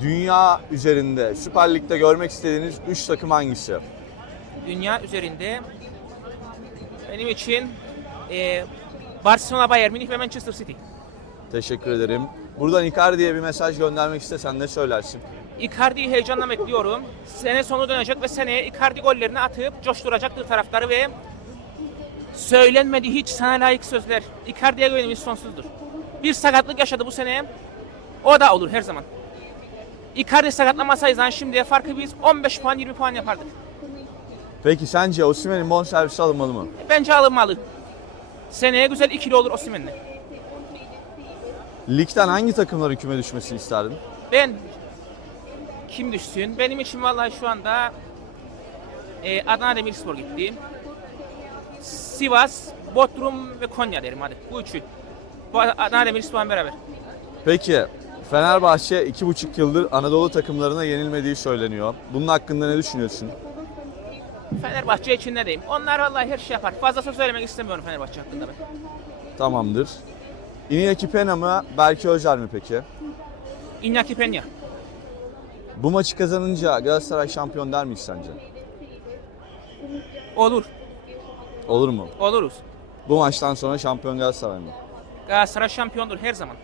dünya üzerinde Süper Lig'de görmek istediğiniz 3 takım hangisi? Dünya üzerinde benim için e, Barcelona, Bayern Münih ve Manchester City. Teşekkür ederim. Buradan Icardi'ye bir mesaj göndermek istesen ne söylersin? Icardi'yi heyecanla bekliyorum. Sene sonu dönecek ve seneye Icardi gollerini atıp coşturacaktır taraftarı ve söylenmedi hiç sana layık sözler. Icardi'ye güvenimiz sonsuzdur. Bir sakatlık yaşadı bu sene. O da olur her zaman. Icardi sakatlamasaydı şimdiye farkı biz 15 puan 20 puan yapardık. Peki sence Osimhen'in bonservisi alınmalı mı? Bence alınmalı. Seneye güzel ikili olur Osimhen'le. Ligden hangi takımların küme düşmesini isterdin? Ben kim düşsün? Benim için vallahi şu anda e, Adana Demirspor gitti. Sivas, Bodrum ve Konya derim hadi. Bu üçü. Bu Adana Demirspor'la beraber. Peki Fenerbahçe 2,5 yıldır Anadolu takımlarına yenilmediği söyleniyor. Bunun hakkında ne düşünüyorsun? Fenerbahçe için ne diyeyim? Onlar vallahi her şey yapar. Fazla söz söylemek istemiyorum Fenerbahçe hakkında ben. Tamamdır. Iñaki Pena mı, Berke Özer mi peki? Iñaki Peña. Bu maçı kazanınca Galatasaray şampiyon der miyiz sence? Olur. Olur mu? Oluruz. Bu maçtan sonra şampiyon Galatasaray mı? Galatasaray şampiyondur her zaman.